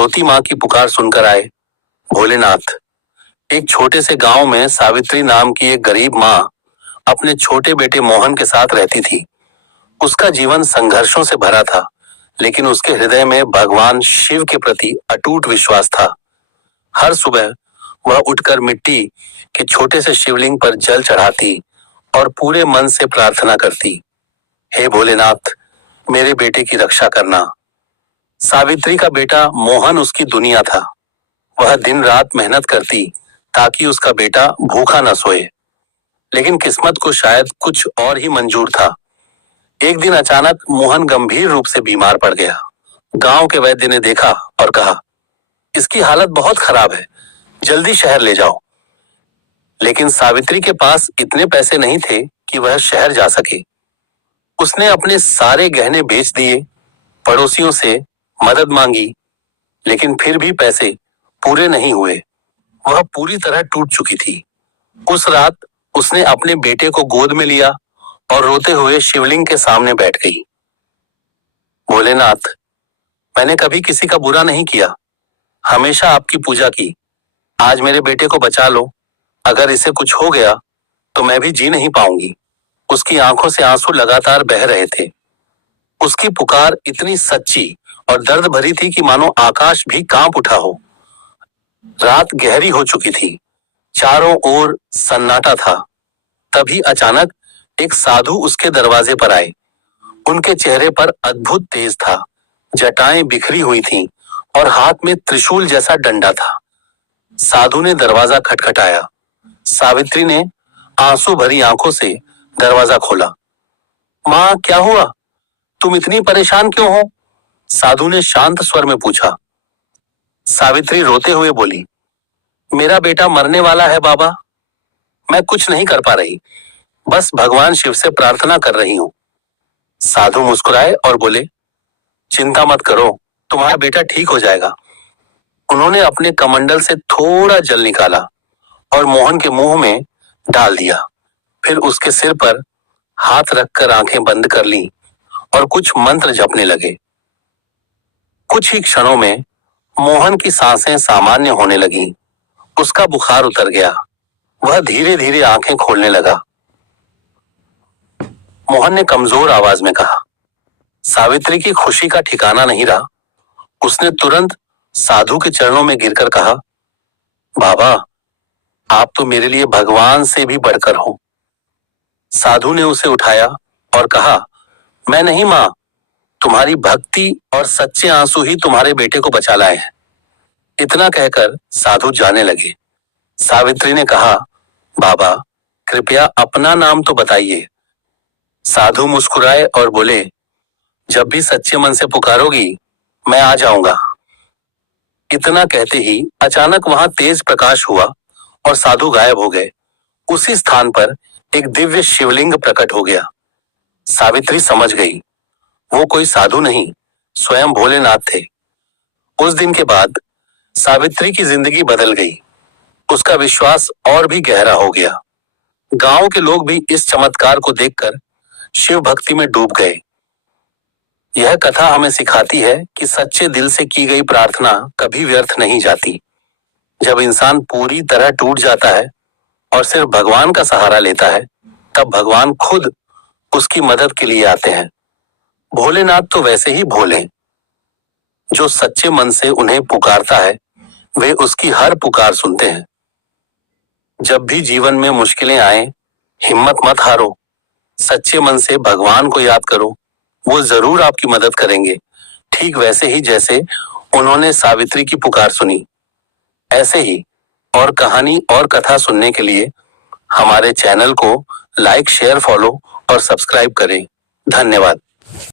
रोती माँ की पुकार सुनकर आए। भोलेनाथ। एक छोटे से गांव में सावित्री नाम की एक गरीब माँ अपने छोटे बेटे मोहन के साथ रहती थी। उसका जीवन संघर्षों से भरा था, लेकिन उसके हृदय में भगवान शिव के प्रति अटूट विश्वास था। हर सुबह वह उठकर मिट्टी के छोटे से शिवलिंग पर जल चढ़ाती और पूरे मन से प्रार्थना करती, हे भोलेनाथ, मेरे बेटे की रक्षा करना। सावित्री का बेटा मोहन उसकी दुनिया था। वह दिन रात मेहनत करती ताकि उसका बेटा भूखा न सोए, लेकिन किस्मत को शायद कुछ और ही मंजूर था। एक दिन अचानक मोहन गंभीर रूप से बीमार पड़ गया। गांव के वैद्य ने देखा और कहा, इसकी हालत बहुत खराब है, जल्दी शहर ले जाओ। लेकिन सावित्री के पास इतने पैसे नहीं थे कि वह शहर जा सके। उसने अपने सारे गहने बेच दिए, पड़ोसियों से मदद मांगी, लेकिन फिर भी पैसे पूरे नहीं हुए। वह पूरी तरह टूट चुकी थी। उस रात उसने अपने बेटे को गोद में लिया और रोते हुए शिवलिंग के सामने बैठ गई। भोलेनाथ, मैंने कभी किसी का बुरा नहीं किया, हमेशा आपकी पूजा की। आज मेरे बेटे को बचा लो, अगर इसे कुछ हो गया तो मैं भी जी नहीं पाऊंगी। उसकी आंखों से आंसू लगातार बह रहे थे। उसकी पुकार इतनी सच्ची और दर्द भरी थी कि मानो आकाश भी कांप उठा हो। रात गहरी हो चुकी थी, चारों ओर सन्नाटा था। तभी अचानक एक साधु उसके दरवाजे पर आए। उनके चेहरे पर अद्भुत तेज था, जटाएं बिखरी हुई थीं और हाथ में त्रिशूल जैसा डंडा था। साधु ने दरवाजा खटखटाया। सावित्री ने आंसू भरी आंखों से दरवाजा खोला। माँ, क्या हुआ? तुम इतनी परेशान क्यों हो? साधु ने शांत स्वर में पूछा। सावित्री रोते हुए बोली, मेरा बेटा मरने वाला है बाबा। मैं कुछ नहीं कर पा रही, बस भगवान शिव से प्रार्थना कर रही हूं। साधु मुस्कुराए और बोले, चिंता मत करो, तुम्हारा बेटा ठीक हो जाएगा। उन्होंने अपने कमंडल से थोड़ा जल निकाला और मोहन के मुंह में डाल दिया। फिर उसके सिर पर हाथ रखकर आंखें बंद कर ली और कुछ मंत्र जपने लगे। कुछ ही क्षणों में मोहन की सांसें सामान्य होने लगीं। उसका बुखार उतर गया। वह धीरे धीरे आंखें खोलने लगा। मोहन ने कमजोर आवाज में कहा। सावित्री की खुशी का ठिकाना नहीं रहा। उसने तुरंत साधु के चरणों में गिरकर कहा, बाबा, आप तो मेरे लिए भगवान से भी बढ़कर हो। साधु ने उसे उठाया और कहा, मैं नहीं मां, तुम्हारी भक्ति और सच्चे आंसू ही तुम्हारे बेटे को बचा लाए हैं। इतना कहकर साधु जाने लगे। सावित्री ने कहा, बाबा, कृपया अपना नाम तो बताइए। साधु मुस्कुराए और बोले, जब भी सच्चे मन से पुकारोगी मैं आ जाऊंगा। इतना कहते ही अचानक वहां तेज प्रकाश हुआ और साधु गायब हो गए। उसी स्थान पर एक दिव्य शिवलिंग प्रकट हो गया। सावित्री समझ गई, वो कोई साधु नहीं, स्वयं भोलेनाथ थे। उस दिन के बाद सावित्री की जिंदगी बदल गई। उसका विश्वास और भी गहरा हो गया। गांव के लोग भी इस चमत्कार को देखकर शिव भक्ति में डूब गए। यह कथा हमें सिखाती है कि सच्चे दिल से की गई प्रार्थना कभी व्यर्थ नहीं जाती। जब इंसान पूरी तरह टूट जाता है और सिर्फ भगवान का सहारा लेता है, तब भगवान खुद उसकी मदद के लिए आते हैं। भोलेनाथ तो वैसे ही भोले, जो सच्चे मन से उन्हें पुकारता है वे उसकी हर पुकार सुनते हैं। जब भी जीवन में मुश्किलें आए, हिम्मत मत हारो। सच्चे मन से भगवान को याद करो, वो जरूर आपकी मदद करेंगे, ठीक वैसे ही जैसे उन्होंने सावित्री की पुकार सुनी। ऐसे ही और कहानी और कथा सुनने के लिए हमारे चैनल को लाइक, शेयर, फॉलो और सब्सक्राइब करें। धन्यवाद।